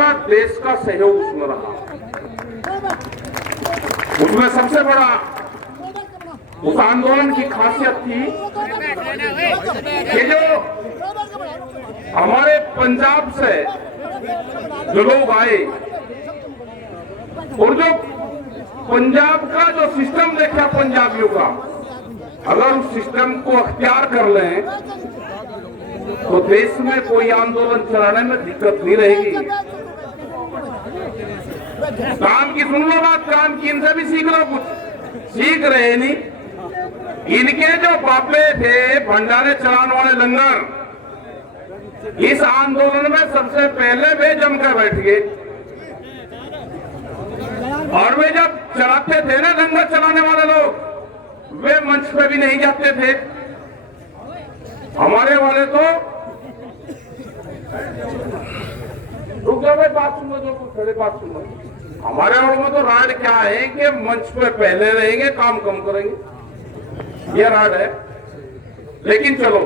का देश का सहयोग उसमें रहा। उसमें सबसे बड़ा उस आंदोलन की खासियत थी कि जो हमारे पंजाब से जो लोग आए और जो पंजाब का जो सिस्टम देखा पंजाबियों का, अगर उस सिस्टम को अख्तियार कर लें तो देश में कोई आंदोलन चलाने में दिक्कत नहीं रहेगी। काम की सुन लो बात, काम की इनसे भी सीख लो, कुछ सीख रहे नहीं। इनके जो बापे थे भंडारे चलाने वाले लंगर, इस आंदोलन में सबसे पहले वे जमकर बैठ गए और वे जब चलाते थे ना लंगर चलाने वाले लोग, वे मंच पे भी नहीं जाते थे। हमारे वाले तो रुक जाओ भाई, बात सुनो, जो खड़े बात सुनो। हमारे वालों में तो राड क्या है कि मंच पे पहले रहेंगे, काम कम करेंगे, ये राड है। लेकिन चलो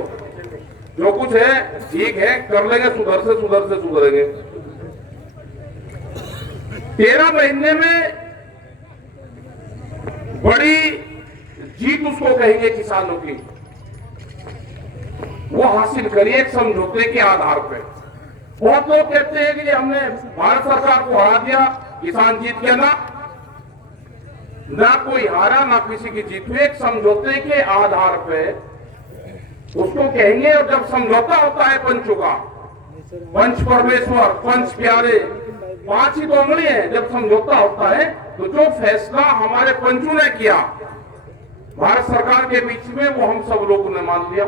जो कुछ है ठीक है, कर लेंगे, सुधर से सुधरेंगे। 13 महीने में बड़ी जीत उसको कहेंगे किसानों की, वो हासिल करी एक समझौते के आधार पे। बहुत लोग कहते हैं कि हमने भारत सरकार को हरा दिया, किसान जीत गया। ना कोई हारा ना किसी की जीत हुई, एक समझौते के आधार पे उसको कहेंगे। और जब समझौता होता है पंचों का, पंच परमेश्वर, पंच प्यारे, 5 ही तो उंगली है। जब समझौता होता है तो जो फैसला हमारे पंचों ने किया भारत सरकार के बीच में, वो हम सब लोगों ने मान लिया।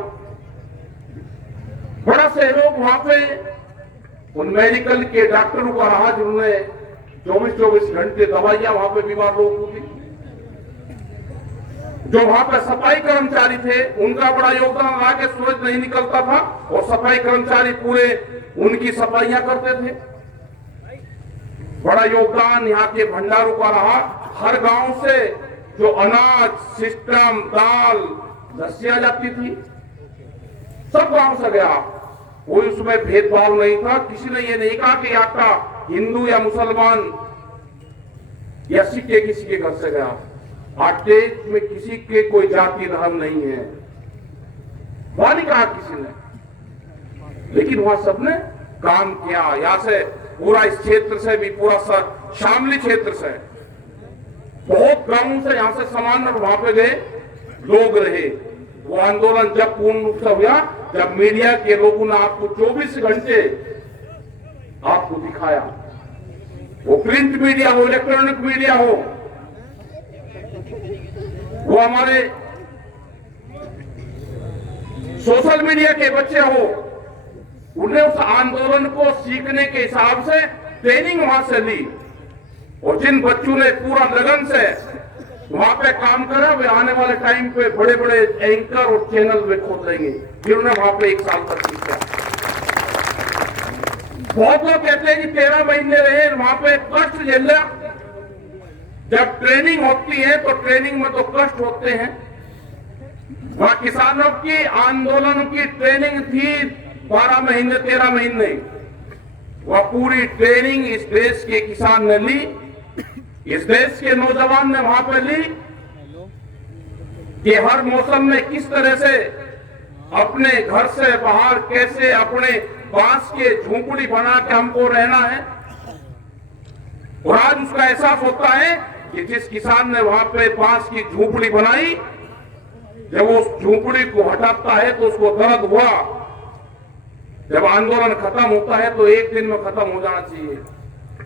बड़ा सहयोग वहां पे उन मेडिकल के डॉक्टरों का रहा जिन्होंने 24-24 घंटे दवाइयां वहां पे बीमार लोगों को दी। जो वहां पे सफाई कर्मचारी थे उनका बड़ा योगदान रहा कि सूरज नहीं निकलता था और सफाई कर्मचारी पूरे उनकी सफाइयां करते थे। बड़ा योगदान यहाँ के भंडारों का रहा। हर गांव से जो अनाज, सिस्टम, दाल, लस्सियां जाती थी, सब गांव से गया। कोई उसमें भेदभाव नहीं था। किसी ने ये नहीं कहा कि आटा हिंदू या मुसलमान या सिख के किसी के घर से गया। आटे में किसी के कोई जाति धर्म नहीं है, वहां नहीं कहा किसी ने। लेकिन वहां सबने काम किया। यहां से पूरा इस क्षेत्र से भी, पूरा शामली क्षेत्र से, बहुत गांवों से यहां से सामान और वहां पे गए लोग रहे। वो आंदोलन जब पूर्ण रूप से हुआ, जब मीडिया के लोगों ने आपको 24 घंटे आपको दिखाया, वो प्रिंट मीडिया हो, इलेक्ट्रॉनिक मीडिया हो, वो हमारे सोशल मीडिया के बच्चे हो, उन्हें उस आंदोलन को सीखने के हिसाब से ट्रेनिंग वहां से ली। और जिन बच्चों ने पूरा लगन से वहां पे काम करा, वे आने वाले टाइम पे बड़े बड़े एंकर और चैनल वे खोल लेंगे, जिन्होंने वहां पे 1 साल तक सीखा। बहुत लोग कहते हैं कि 13 महीने रहे वहां पे, कष्ट झेला। जब ट्रेनिंग होती है तो ट्रेनिंग में तो कष्ट होते हैं। वहां किसानों की आंदोलन की ट्रेनिंग थी 12 महीने, 13 महीने। वह पूरी ट्रेनिंग इस देश के किसान ने ली, इस देश के नौजवान ने वहां पर ली कि हर मौसम में किस तरह से अपने घर से बाहर कैसे अपने बांस के झोंपड़ी बना के हमको रहना है। और आज उसका एहसास होता है कि जिस किसान ने वहां पे बांस की झोंपड़ी बनाई, जब वो उस झोंपड़ी को हटाता है तो उसको दर्द हुआ। जब आंदोलन खत्म होता है तो 1 दिन में खत्म हो जाना चाहिए।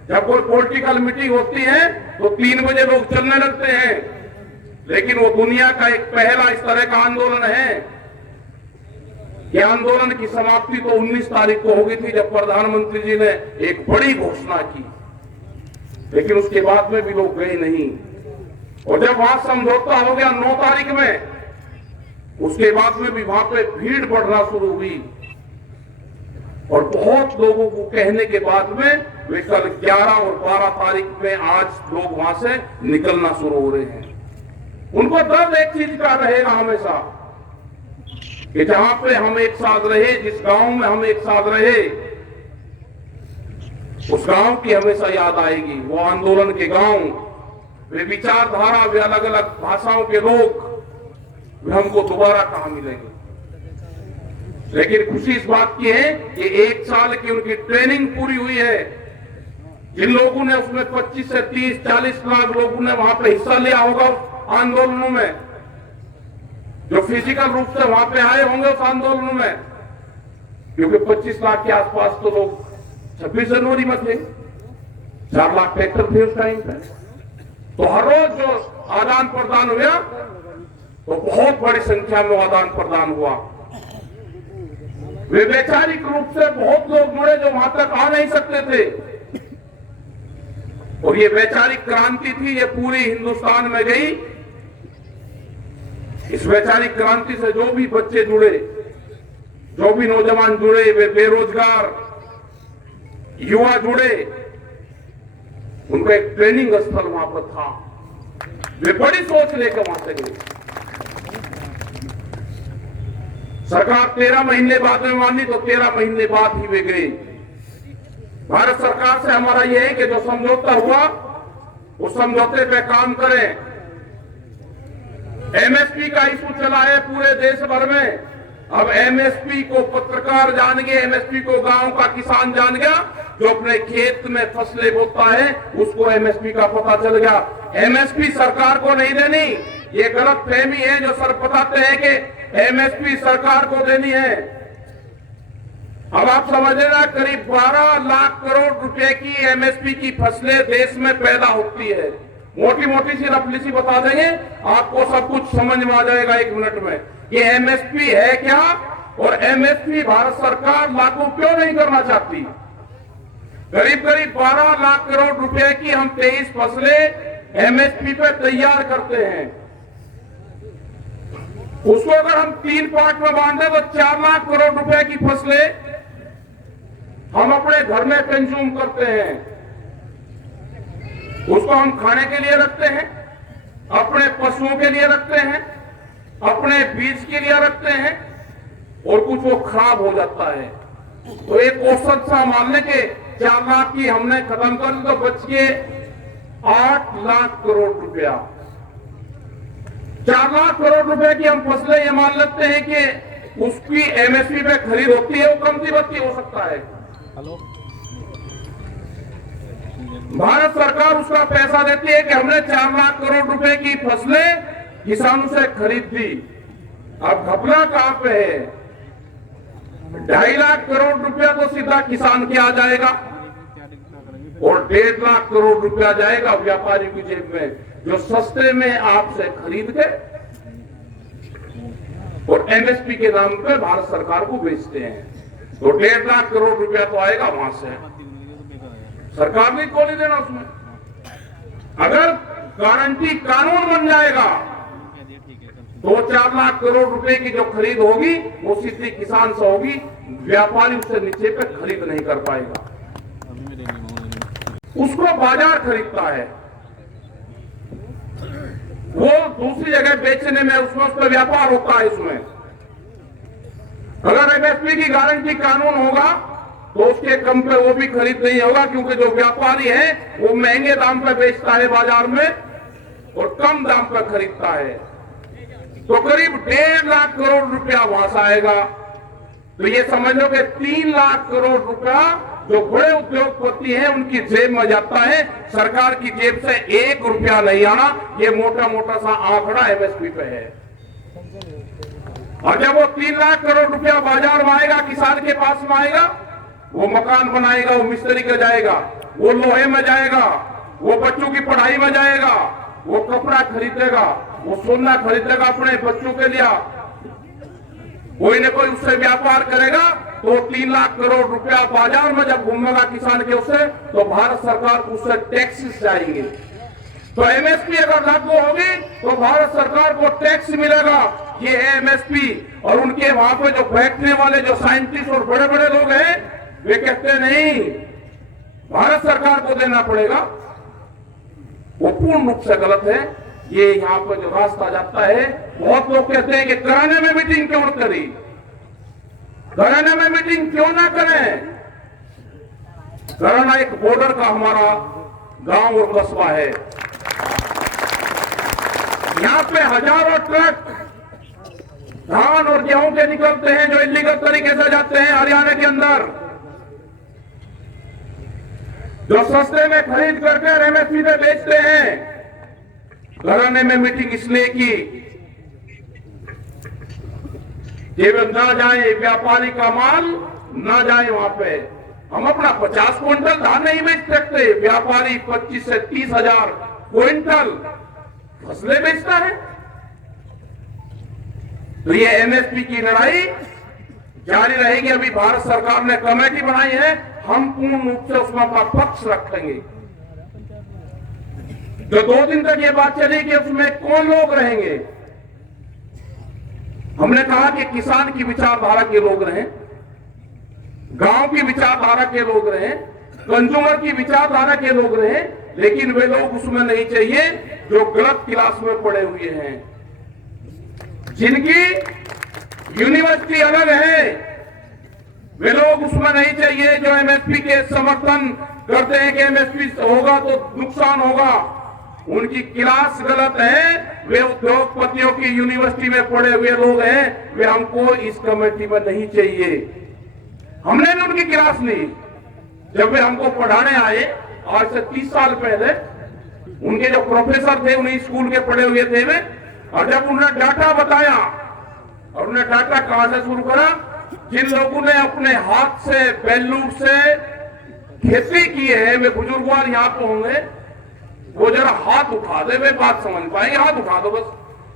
जब कोई पॉलिटिकल मीटिंग होती है तो 3 बजे लोग चलने लगते हैं, लेकिन वो दुनिया का एक पहला इस तरह का आंदोलन है कि आंदोलन की समाप्ति तो 19 तारीख को हो गई थी, जब प्रधानमंत्री जी ने एक बड़ी घोषणा की। लेकिन उसके बाद में भी लोग गए नहीं। और जब वहां समझौता हो गया 9 तारीख में, उसके बाद में भी वहां पे भीड़ बढ़ना शुरू हुई। और बहुत लोगों को कहने के बाद में वे कल 11 और 12 तारीख में आज लोग वहां से निकलना शुरू हो रहे हैं। उनको दर्द एक चीज का रहेगा हमेशा कि जहां पे हम एक साथ रहे, जिस गांव में हम एक साथ रहे, उस गांव की हमेशा याद आएगी, वो आंदोलन के गांव, वे विचारधारा, वे अलग अलग भाषाओं के लोग, वे हमको दोबारा कहां मिलेंगे। लेकिन खुशी इस बात की है कि 1 साल की उनकी ट्रेनिंग पूरी हुई है। जिन लोगों ने उसमें 25 से 30-40 लाख लोगों ने वहां पे हिस्सा लिया होगा आंदोलनों में, जो फिजिकल रूप से वहां पे आए होंगे उस आंदोलनों में, क्योंकि 25 लाख के आसपास तो लोग 26 जनवरी में थे, 4 लाख ट्रैक्टर थे उस टाइम पे। तो हर रोज जो आदान प्रदान हुआ तो बहुत बड़ी संख्या में आदान प्रदान हुआ। वे वैचारिक रूप से बहुत लोग जुड़े जो वहां तक आ नहीं सकते थे, और ये वैचारिक क्रांति थी, ये पूरी हिंदुस्तान में गई। इस वैचारिक क्रांति से जो भी बच्चे जुड़े, जो भी नौजवान जुड़े, वे बेरोजगार युवा जुड़े, उनका एक ट्रेनिंग स्थल वहां पर था। वे बड़ी सोच लेकर वहां से गए। सरकार 13 महीने बाद में मानी तो 13 महीने बाद ही वे गए। भारत सरकार से हमारा यह है कि जो समझौता हुआ उस समझौते पे काम करें। एमएसपी का इशू चला है पूरे देश भर में। अब एमएसपी को पत्रकार जान गए, एमएसपी को गांव का किसान जान गया, जो अपने खेत में फसलें बोता है उसको एमएसपी का पता चल गया। एमएसपी सरकार को नहीं देनी, ये गलत फहमी है जो सर बताते हैं कि एमएसपी सरकार को देनी है। अब आप समझ लेना, करीब 12 लाख करोड़ रुपए की एमएसपी की फसलें देश में पैदा होती है। मोटी मोटी सी रफली सी बता देंगे, आपको सब कुछ समझ में आ जाएगा 1 मिनट में। ये एमएसपी है क्या और एमएसपी भारत सरकार लागू क्यों नहीं करना चाहती। करीब करीब 12 लाख करोड़ रुपए की हम 23 फसलें एमएसपी पे तैयार करते हैं। उसको अगर हम 3 पार्ट में बांटे तो 4 लाख करोड़ रुपए की फसलें हम अपने घर में कंज्यूम करते हैं। उसको हम खाने के लिए रखते हैं, अपने पशुओं के लिए रखते हैं, अपने बीज के लिए रखते हैं, और कुछ वो खराब हो जाता है। तो एक औसत सा मान लें कि 4 लाख की हमने खत्म कर दी तो बच के 8 लाख करोड़ रुपया। 4 लाख करोड़ रुपए की हम फसलें ये मान लेते हैं कि उसकी एमएसपी पे खरीद होती है, वो कमती बत्ती हो सकता है। भारत सरकार उसका पैसा देती है कि हमने 4 लाख करोड़ रुपए की फसलें किसानों से खरीद दी। अब घपला कहां पे है? 2.5 लाख करोड़ रुपया तो सीधा किसान के आ जाएगा और 1.5 लाख करोड़ रुपया जाएगा व्यापारी की जेब में, जो सस्ते में आपसे खरीद के और एमएसपी के नाम पे भारत सरकार को बेचते हैं। तो 1.5 लाख करोड़ रुपया तो आएगा वहां से, सरकार ने को नहीं देना उसमें। अगर गारंटी कानून बन जाएगा तो 4 लाख करोड़ रुपए की जो खरीद होगी वो सीधी किसान से होगी, व्यापारी उससे नीचे पे खरीद नहीं कर पाएगा, उसको बाजार खरीदता है। वो दूसरी जगह बेचने में उसमें उस पर व्यापार होता है। इसमें अगर एमएसपी की गारंटी कानून होगा तो उसके कम पे वो भी खरीद नहीं होगा, क्योंकि जो व्यापारी है वो महंगे दाम पे बेचता है बाजार में और कम दाम पे खरीदता है। तो करीब 1.5 लाख करोड़ रुपया वहां से आएगा। तो ये समझ लो कि 3 लाख करोड़ रुपया जो बड़े उद्योगपति हैं उनकी जेब में जाता है, सरकार की जेब से 1 रुपया नहीं आना। ये मोटा मोटा सा आंकड़ा एमएसपी पे है। और जब वो 3 लाख करोड़ रुपया बाजार में आएगा, किसान के पास में आएगा, वो मकान बनाएगा, वो मिस्त्री का जाएगा, वो लोहे में जाएगा, वो बच्चों की पढ़ाई में जाएगा, वो कपड़ा खरीदेगा, वो सोना खरीदेगा अपने बच्चों के लिए, कोई न कोई उससे व्यापार करेगा। तो 3 लाख करोड़ रुपया बाजार में जब घूमेगा किसान के उससे, तो भारत सरकार को उससे टैक्सेस जाएंगे। तो एमएसपी अगर लागू होगी तो भारत सरकार को टैक्स मिलेगा। ये है एमएसपी। और उनके वहां पे जो बैठने वाले जो साइंटिस्ट और बड़े बड़े लोग हैं वे कहते नहीं भारत सरकार को देना पड़ेगा। वो पूर्ण रूप से गलत है। ये यहाँ पर जो रास्ता जाता है, बहुत लोग कहते हैं कि कराने में मीटिंग क्यों न करी, कराने में मीटिंग क्यों ना करें। गराना एक बॉर्डर का हमारा गांव और कस्बा है। यहाँ पे हजारों ट्रक धान और गेहूं के निकलते हैं जो इलीगल तरीके से जाते हैं हरियाणा के अंदर, जो सस्ते में खरीद करके एमएसपी पे बेचते हैं। घराने में मीटिंग इसलिए की कि ना जाए व्यापारी का माल, ना जाए वहां पे। हम अपना 50 क्विंटल धान नहीं बेच सकते, व्यापारी 25 से 30 हजार क्विंटल फसलें बेचता है। तो ये एमएसपी की लड़ाई जारी रहेगी। अभी भारत सरकार ने कमेटी बनाई है, हम पूर्ण रूप से उसमें अपना पक्ष रखेंगे। जो 2 दिन तक ये बात चली कि उसमें कौन लोग रहेंगे, हमने कहा कि किसान की विचारधारा के लोग रहें, गांव की विचारधारा के लोग रहें, कंज्यूमर की विचारधारा के लोग रहें, लेकिन वे लोग उसमें नहीं चाहिए जो गलत क्लास में पड़े हुए हैं, जिनकी यूनिवर्सिटी अलग है। वे लोग उसमें नहीं चाहिए जो एमएसपी के समर्थन करते हैं कि एमएसपी होगा तो नुकसान होगा। उनकी क्लास गलत है, वे उद्योगपतियों की यूनिवर्सिटी में पढ़े हुए लोग हैं, वे हमको इस कमेटी में नहीं चाहिए। हमने भी उनकी क्लास ली जब वे हमको पढ़ाने आए, आज से 30 साल पहले। उनके जो प्रोफेसर थे उन्हीं स्कूल के पढ़े हुए थे वे, और जब उन्होंने डाटा बताया, और उन्होंने डाटा कहां से शुरू करा, जिन लोगों ने अपने हाथ से बैलूट से खेती की है, वे बुजुर्गवार यहाँ तो होंगे, वो जरा हाथ उठा दे, वे बात समझ पाएंगे। हाथ उठा दो बस,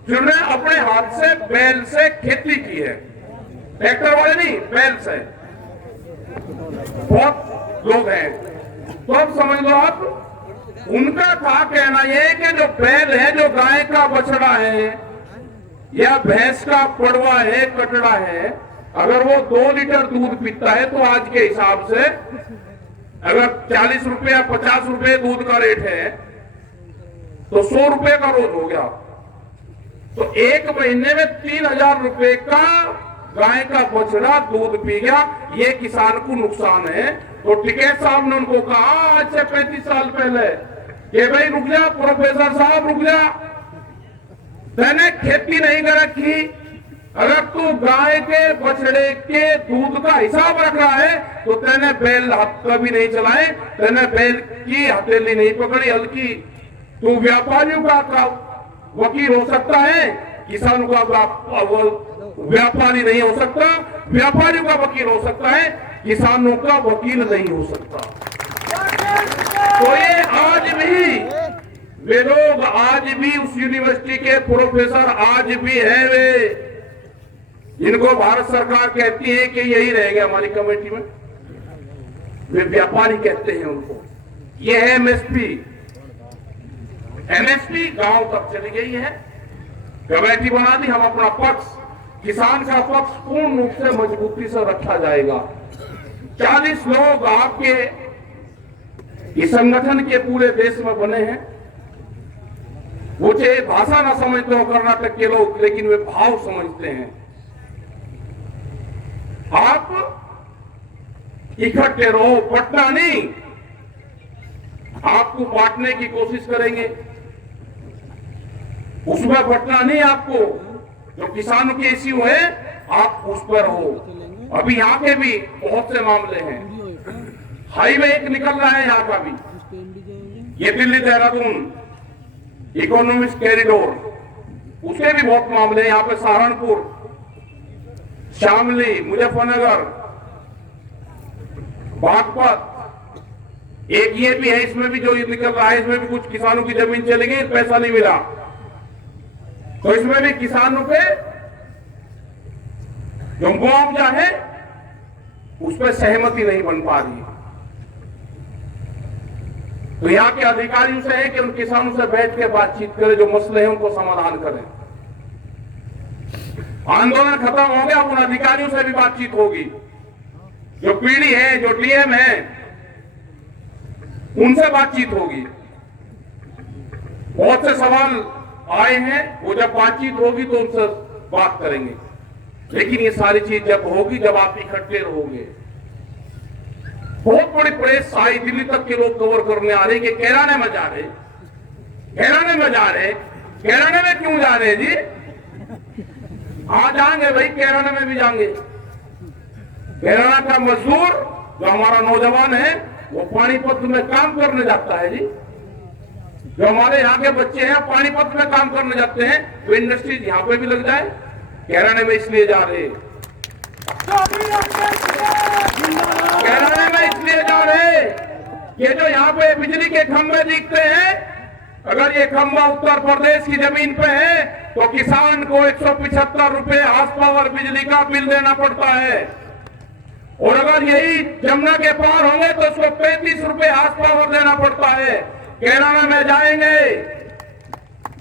जिन्होंने अपने हाथ से बैल से खेती की है, ट्रैक्टर वाले नहीं, बैल से। बहुत लोग हैं, तो अब समझ लो आप। उनका था कहना यह कि जो बैल है, जो गाय का बछड़ा है या भैंस का पड़वा है, कटड़ा है, अगर वो 2 लीटर दूध पीता है तो आज के हिसाब से अगर 40 रुपए या 50 रुपए दूध का रेट है तो 100 रुपए का रोज हो गया। तो 1 महीने में 3000 रुपए का गाय का बछड़ा दूध पी गया। ये किसान को नुकसान है। तो टिकैत साहब ने उनको कहा आज से 35 साल पहले कि भाई रुक जा प्रोफेसर साहब, रुक जा, मैंने खेती नहीं कर रखी, अगर तू गाय के बछड़े के दूध का हिसाब रख रहा है तो तेने बैल कभी नहीं चलाए, तेने बैल की हथेली नहीं पकड़ी हल्की। तू व्यापारियों का वकील हो सकता है, किसानों का व्यापारी नहीं हो सकता, व्यापारियों का वकील हो सकता है, किसानों का वकील नहीं हो सकता। तो ये आज भी वे लोग, आज भी उस यूनिवर्सिटी के प्रोफेसर आज भी है वे, जिनको भारत सरकार कहती है कि यही रहेंगे हमारी कमेटी में, वे व्यापारी कहते हैं उनको। ये है एमएसपी। एमएसपी गांव तक चली गई है, कमेटी बना दी, हम अपना पक्ष, किसान का पक्ष पूर्ण रूप से मजबूती से रखा जाएगा। 40 लोग आपके इस संगठन के पूरे देश में बने हैं। वो चाहे भाषा ना समझते हो कर्नाटक के लोग, लेकिन वे भाव समझते हैं। आप इकट्ठे रहो, पटना नहीं, आपको बांटने की कोशिश करेंगे, उसमें बटना नहीं। आपको जो किसानों के इश्यू है आप उस पर हो। अभी यहाँ के भी बहुत से मामले हैं, हाईवे एक निकल रहा है यहाँ का भी, ये दिल्ली देहरादून इकोनॉमिक कॉरिडोर, उसके भी बहुत मामले हैं। यहाँ पे सहारनपुर, शामली, मुजफ्फरनगर, बागपत, एक ये भी है, इसमें भी जो निकल रहा है, इसमें भी कुछ किसानों की जमीन चली गई, पैसा नहीं मिला, तो इसमें भी किसानों पे जो मुआवजा है उस पर सहमति नहीं बन पा रही। तो यहाँ के अधिकारियों से है कि उन किसानों से बैठ के बातचीत करें, जो मसले हैं उनको समाधान करें। आंदोलन खत्म हो गया, उन अधिकारियों से भी बातचीत होगी, जो पीडी है, जो डीएम है, उनसे बातचीत होगी। बहुत से सवाल आए हैं, वो जब बातचीत होगी तो उनसे बात करेंगे। लेकिन ये सारी चीज जब होगी, जब आप इकट्ठे रहोगे, बहुत बड़ी प्रेस आई, दिल्ली तक के लोग कवर करने आ रहे कि कैराने में जा रहे, कैराने में जा रहे। कैराने में क्यों जा रहे जी? हाँ जाएंगे भाई, कैराने में भी जाएंगे। कैराना का मजदूर जो हमारा नौजवान है वो पानीपत में काम करने जाता है जी। जो हमारे यहाँ के बच्चे हैं पानीपत में काम करने जाते हैं, तो इंडस्ट्रीज यहाँ पे भी लग जाए। कैराने में इसलिए जा रहे, कैराने में इसलिए जा रहे ये जो यहाँ पे बिजली के खंभे दिखते हैं, अगर ये खंभा उत्तर प्रदेश की जमीन पे है तो किसान को 175 रुपए हाउस पावर बिजली का बिल देना पड़ता है, और अगर यही जमुना के पार होंगे तो उसको 35 रुपए हाउस पावर देना पड़ता है। कैराना में जाएंगे,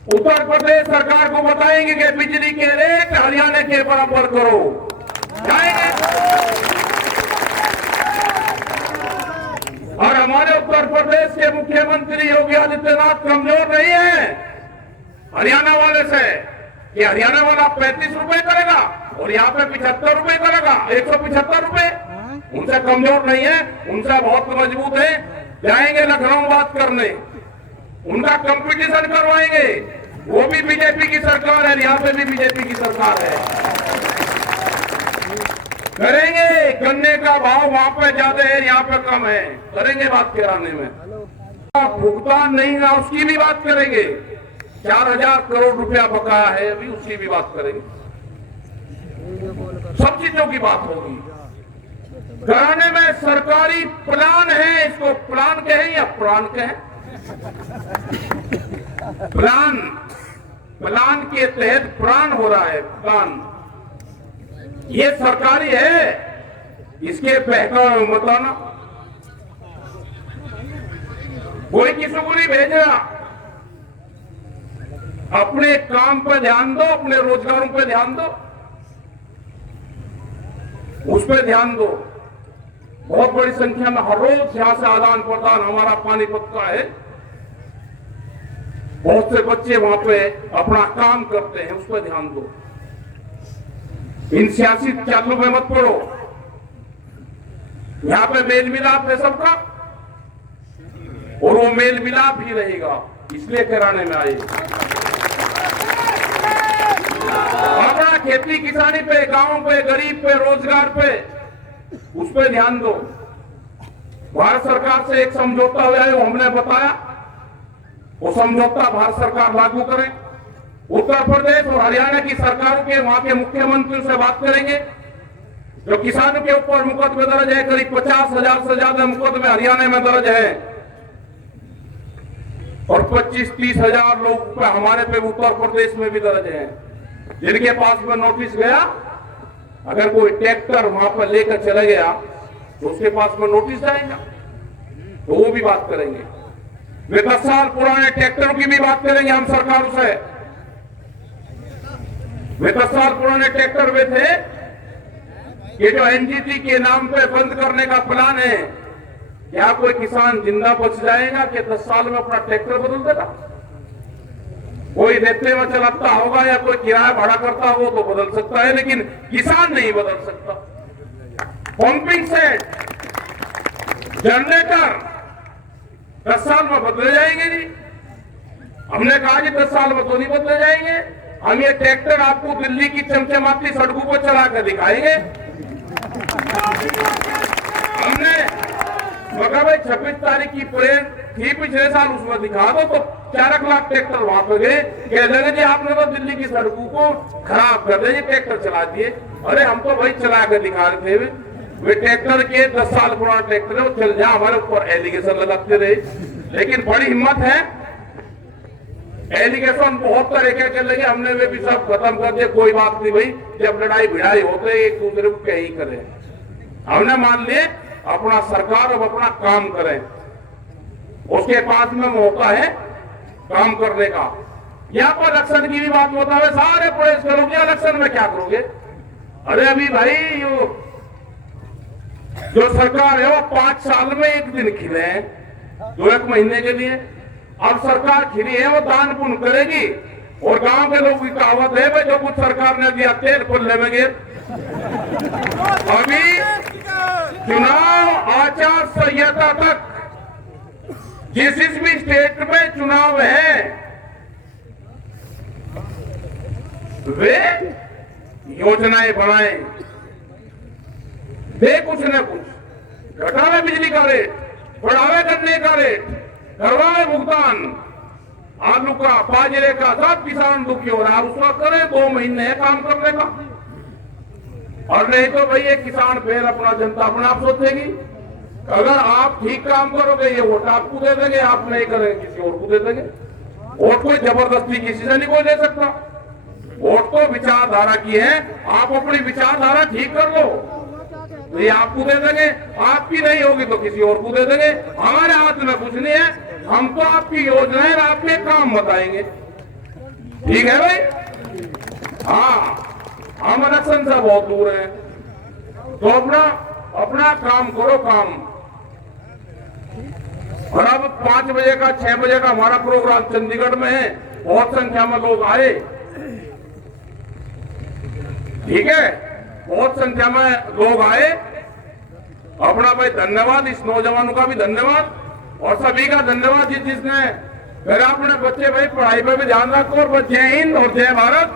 उत्तर प्रदेश सरकार को बताएंगे कि बिजली के रेट हरियाणा के बराबर करो, जाएंगे। और हमारे उत्तर प्रदेश के मुख्यमंत्री योगी आदित्यनाथ कमजोर नहीं है हरियाणा वाले से, कि हरियाणा वाला 35 रुपए करेगा और यहाँ पे 75 रुपए करेगा, 175 रुपए। उनसे कमजोर नहीं है, उनसे बहुत मजबूत है। जाएंगे लखनऊ बात करने, उनका कंपटीशन करवाएंगे। वो भी बीजेपी की सरकार है, यहाँ पे भी बीजेपी की सरकार है। करेंगे, गन्ने का भाव वहां पे ज्यादा है, यहाँ पे कम है, करेंगे बात कैराने में। भुगतान नहीं है उसकी भी बात करेंगे। 4000 करोड़ रुपया बकाया है अभी, उसकी भी बात करेंगे। सब चीजों की बात होगी। कराने में सरकारी प्लान है, इसको प्लान कहें या प्राण कहें? प्लान, प्लान के तहत प्राण हो रहा है। प्लान ये सरकारी है, इसके बहका मतलब ना कोई किसी को नहीं भेज रहा। अपने काम पर ध्यान दो, अपने रोजगारों पर ध्यान दो, उस पर ध्यान दो। बहुत बड़ी संख्या में हर रोज यहां से आदान प्रदान हमारा पानीपत का है। बहुत से बच्चे वहां पे अपना काम करते हैं, उस पर ध्यान दो। इन सियासी चालों में मत पड़ो। यहां पे मेल मिलाप है सबका, और वो मेल मिलाप ही रहेगा, इसलिए कराने में आए। अपना खेती किसानी पे, गांव पे, गरीब पे, रोजगार पे, उस पर ध्यान दो। भारत सरकार से एक समझौता हुआ है, वो हमने बताया, वो समझौता भारत सरकार लागू करे। उत्तर प्रदेश और हरियाणा की सरकारों के वहां के मुख्यमंत्रियों से बात करेंगे। जो किसानों के ऊपर मुकदमे दर्ज है, करीब 50,000 से ज्यादा मुकदमे हरियाणा में दर्ज है, और 25-30 हजार लोग हमारे पे उत्तर प्रदेश में भी दर्ज है, जिनके पास में नोटिस गया। अगर कोई ट्रैक्टर वहां पर लेकर चला गया तो उसके पास में नोटिस जाएगा, तो वो भी बात करेंगे। वे 10 साल पुराने ट्रैक्टरों की भी बात करेंगे हम सरकार से। वे 10 साल पुराने ट्रैक्टर वे थे कि जो एनजीटी के नाम पे बंद करने का प्लान है, क्या कोई किसान जिंदा बच जाएगा कि 10 साल में अपना ट्रैक्टर बदल देगा? कोई रेते में चलाता होगा या कोई किराया भाड़ा करता हो तो बदल सकता है, लेकिन किसान नहीं बदल सकता। पंपिंग सेट, जनरेटर 10 साल में बदले जाएंगे जी। हमने कहा जी 10 साल में तो नहीं बदले जाएंगे, हम ये ट्रैक्टर आपको दिल्ली की चमचमाती सड़कों पर चला कर दिखाएंगे। हमने मगर भाई 26 तारीख की परेड थी पिछले साल, उसमें दिखा दो, तो 4 लाख ट्रैक्टर वहां पर गए। कह लगे जी आपने तो दिल्ली की सड़कों को खराब कर दिया, ट्रैक्टर चला दिए। अरे हम तो भाई चला कर दिखा रहे थे। वे ट्रैक्टर के 10 साल पुराना ट्रैक्टर है, वो चल जा, हमारे ऊपर एलिगेशन लगाते रहे। लेकिन बड़ी हिम्मत है, एलिगेशन बहुत तरीके के लगे, हमने वे भी सब खत्म कर दिए। कोई बात नहीं भाई, जब लड़ाई भिड़ाई होते एक दूसरे को क्या ही करें। हमने मान लिए अपना सरकार अब अपना काम करें, उसके पास में मौका है काम करने का। यहाँ पर इलेक्शन की भी बात होता है, सारे प्रदेश करोगे, इलेक्शन में क्या करोगे? अरे अभी भाई जो सरकार है वो 5 साल में एक दिन खिले हैं, 2-1 महीने के लिए। अब सरकार खिली है वो दान पुण्य करेगी, और गांव के लोगों की कहावत है भाई जो कुछ सरकार ने दिया तेल पुल्ले में गिर। अभी चुनाव आचार संहिता तक जिस भी स्टेट में चुनाव है वे योजनाएं बनाए, दे कुछ न कुछ, घटावे बिजली का रेट, बढ़ावे गन्ने का रेट, करवाए भुगतान आलू का, बाजरे का, सब किसान दुखी हो रहा है। उसका करे 2 महीने है काम करने का, और नहीं तो भाई ये किसान फिर अपना जनता अपना आप सोचेगी। अगर आप ठीक काम करोगे ये वोट आपको दे देंगे, आप नहीं करेंगे किसी और को दे देंगे। वोट कोई जबरदस्ती किसी से नहीं कोई दे सकता। वोट तो विचारधारा की है, आप अपनी विचारधारा ठीक कर लो तो ये आपको दे देंगे, आपकी नहीं होगी तो किसी और को दे देंगे। हमारे हाथ में कुछ नहीं है, हम तो आपकी योजनाएं आपके काम बताएंगे। ठीक है भाई? हाँ, हम इलेक्शन से बहुत दूर हैं, तो अपना काम करो काम। और अब 5 बजे का 6 बजे का हमारा प्रोग्राम चंडीगढ़ में है, बहुत संख्या में लोग आए। ठीक है, बहुत संख्या में लोग आए। अपना भाई धन्यवाद, इस नौजवानों का भी धन्यवाद और सभी का धन्यवाद जिसने मेरा अपने बच्चे भाई पढ़ाई पे भी ध्यान रखो। और जय हिंद और जय भारत।